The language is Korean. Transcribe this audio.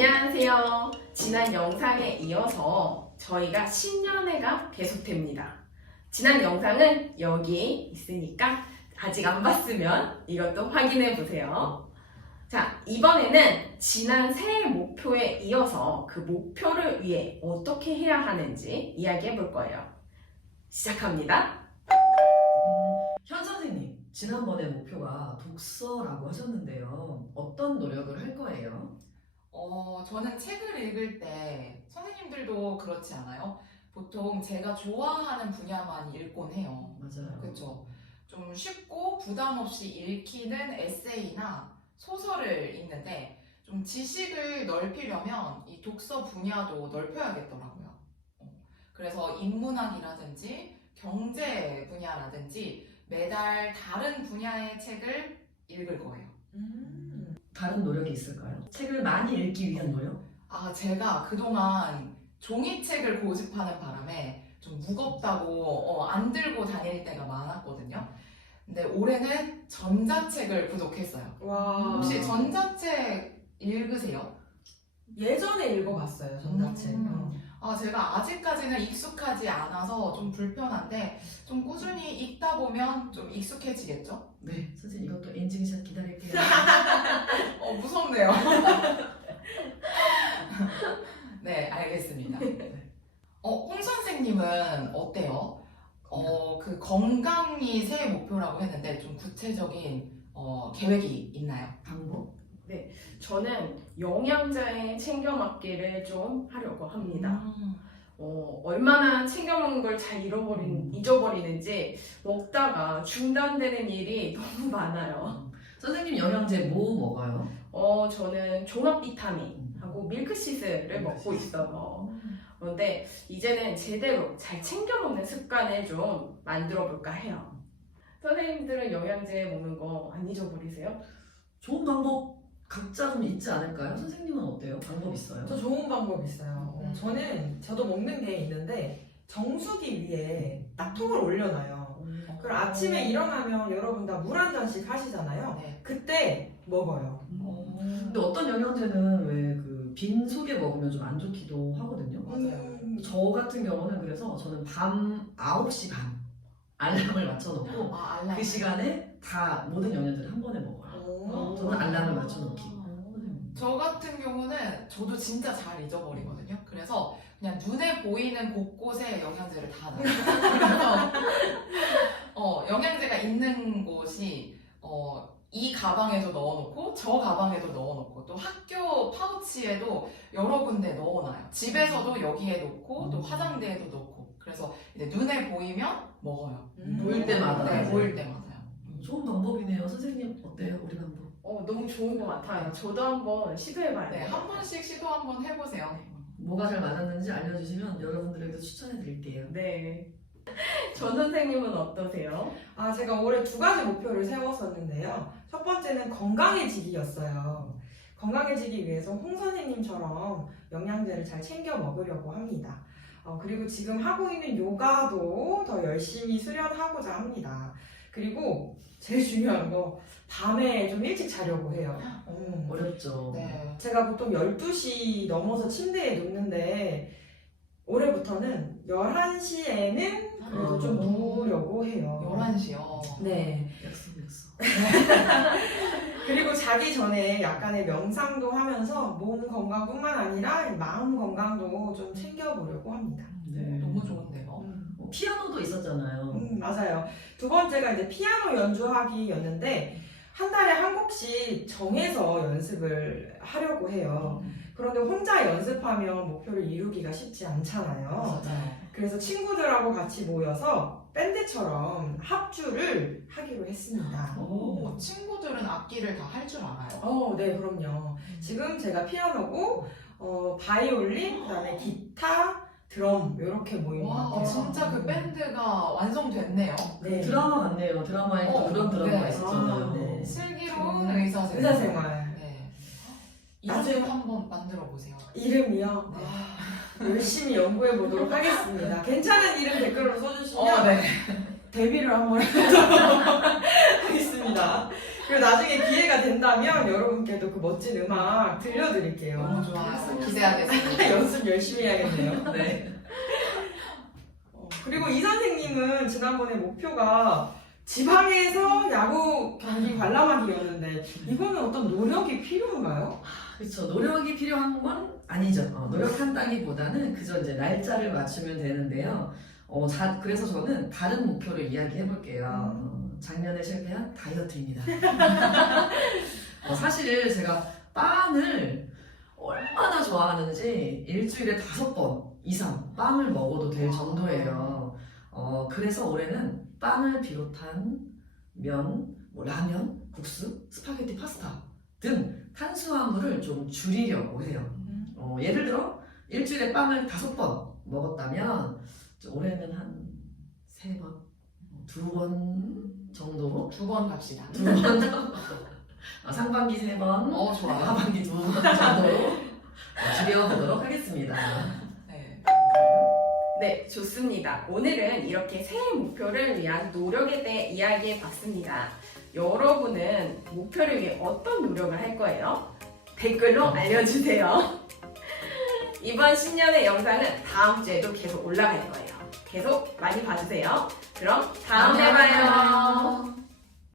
안녕하세요. 지난 영상에 이어서 저희가 신년회가 계속됩니다. 지난 영상은 여기 있으니까 아직 안 봤으면 이것도 확인해 보세요. 자, 이번에는 지난 새해 목표에 이어서 그 목표를 위해 어떻게 해야 하는지 이야기해 볼 거예요. 시작합니다. 현 선생님, 지난번에 목표가 독서라고 하셨는데요. 어떤 노력을 할 거예요? 저는 책을 읽을 때 선생님들도 그렇지 않아요? 보통 제가 좋아하는 분야만 읽곤 해요. 맞아요. 그렇죠? 좀 쉽고 부담 없이 읽히는 에세이나 소설을 읽는데 좀 지식을 넓히려면 이 독서 분야도 넓혀야겠더라고요. 그래서 인문학이라든지 경제 분야라든지 매달 다른 분야의 책을 읽을 거예요. 다른 노력이 있을까요? 책을 많이 읽기 위한 노력? 제가 그동안 종이책을 고집하는 바람에 좀 무겁다고 안 들고 다닐 때가 많았거든요. 근데 올해는 전자책을 구독했어요. 와. 혹시 전자책 읽으세요? 예전에 읽어봤어요, 전자책. 제가 아직까지는 익숙하지 않아서 좀 불편한데 좀 꾸준히 읽다 보면 좀 익숙해지겠죠? 네, 선생님 이것도 인증샷 기다릴게요. 무섭네요. 네, 알겠습니다. 홍 선생님은 어때요? 그 건강이 새해 목표라고 했는데 좀 구체적인 계획이 있나요? 방법? 저는 영양제 챙겨 먹기를 좀 하려고 합니다. 얼마나 챙겨 먹는 걸 잘 잊어버리는지 먹다가 중단되는 일이 너무 많아요. 선생님 영양제 뭐 먹어요? 저는 종합 비타민하고 밀크시스를 먹고 있어요. 그런데 이제는 제대로 잘 챙겨 먹는 습관을 좀 만들어 볼까 해요. 선생님들은 영양제 먹는 거 안 잊어버리세요? 좋은 방법 각자 좀 있지 않을까요? 선생님은 어때요? 방법 있어요? 저 좋은 방법 있어요. 저도 먹는 게 있는데 정수기 위에 딱 통을 올려놔요. 그럼 아침에 일어나면 여러분 다 물 한 잔씩 하시잖아요. 네. 그때 먹어요. 근데 어떤 영양제는 왜 그 빈속에 먹으면 좀 안 좋기도 하거든요. 맞아요. 저 같은 경우는 그래서 저는 밤 9시 반 알람을 맞춰놓고 알람. 그 시간에 다 모든 영양제를 한 번에 먹어요. 저는 알람을 맞춰놓기. 저 같은 경우는 저도 진짜 잘 잊어버리거든요. 그래서 그냥 눈에 보이는 곳곳에 영양제를 다 놔요. 그래서 영양제가 있는 곳이 이 가방에도 넣어놓고 저 가방에도 넣어놓고 또 학교 파우치에도 여러 군데 넣어놔요. 집에서도 여기에 놓고 또 화장대에도 놓고. 그래서 이제 눈에 보이면 먹어요. 보일 때마다. 네, 보일 때마다요. 좋은 방법이네요. 선생님 어때요? 우리 방법? 너무 좋은 것 같아요. 저도 한번 시도해봐야 네, 돼요. 한 번씩 시도 한번 해보세요. 뭐가 잘 맞았는지 알려주시면 여러분들에게도 추천해드릴게요. 네. 전 선생님은 어떠세요? 제가 올해 2가지 목표를 세웠었는데요. 첫 번째는 건강해지기였어요. 건강해지기 위해서 홍 선생님처럼 영양제를 잘 챙겨 먹으려고 합니다. 그리고 지금 하고 있는 요가도 더 열심히 수련하고자 합니다. 그리고 제일 중요한 거 밤에 좀 일찍 자려고 해요. 어렵죠. 네. 제가 보통 12시 넘어서 침대에 눕는데 올해부터는 11시에는 그래도 좀 누우려고 해요. 11시요. 네. 약속이었어. 그리고 자기 전에 약간의 명상도 하면서 몸 건강뿐만 아니라 마음 건강도 좀 챙겨보려고 합니다. 네. 너무 좋은데요. 피아노도 있었잖아요. 맞아요. 두 번째가 이제 피아노 연주하기였는데 한 달에 한 곡씩 정해서 연습을 하려고 해요. 그런데 혼자 연습하면 목표를 이루기가 쉽지 않잖아요. 맞아요. 그래서 친구들하고 같이 모여서 밴드처럼 합주를 하기로 했습니다. 친구들은 악기를 다 할 줄 알아요? 네, 그럼요. 지금 제가 피아노고, 바이올린, 그다음에 기타, 드럼 이렇게 모인 것 와, 같아요. 진짜 그 밴드가 완성됐네요. 네. 드라마 같네요. 드라마에 또 그런 드라마가 네. 있었잖아요. 네. 슬기로운 의사생활. 의사생활. 네. 나중에 이름 한번 만들어 보세요. 이름이요? 네. 열심히 연구해 보도록 하겠습니다. 괜찮은 이름 댓글로 써주시면 네. 데뷔를 한번 해보도록 하겠습니다. 그리고 나중에 기회가 된다면 여러분께도 그 멋진 음악 들려드릴게요. 너무 좋아요. 기대하겠습니다. 연습 열심히 해야겠네요. 네. 그리고 이 선생님은 지난번에 목표가 지방에서 야구 경기 관람하기였는데 이거는 어떤 노력이 필요한가요? 그렇죠. 노력이 필요한 건 아니죠. 노력한다기보다는 그저 이제 날짜를 맞추면 되는데요. 그래서 저는 다른 목표를 이야기해 볼게요. 작년에 실패한 다이어트입니다. 사실 제가 빵을 얼마나 좋아하는지 일주일에 5번 이상 빵을 먹어도 될 정도예요. 그래서 올해는 빵을 비롯한 면, 라면, 국수, 스파게티, 파스타 등 탄수화물을 좀 줄이려고 해요. 예를 들어 일주일에 빵을 5번 먹었다면 올해는 한 3번, 2번 정도로 2번 갑시다. 2번 상반기 3번, 좋아요. 하반기 2번 정도로 줄여보도록 하겠습니다. 네. 네, 좋습니다. 오늘은 이렇게 새해 목표를 위한 노력에 대해 이야기해 봤습니다. 여러분은 목표를 위해 어떤 노력을 할 거예요? 댓글로 알려주세요. 이번 신년의 영상은 다음 주에도 계속 올라갈 거예요. 계속 많이 봐주세요. 그럼 다음에 봐요.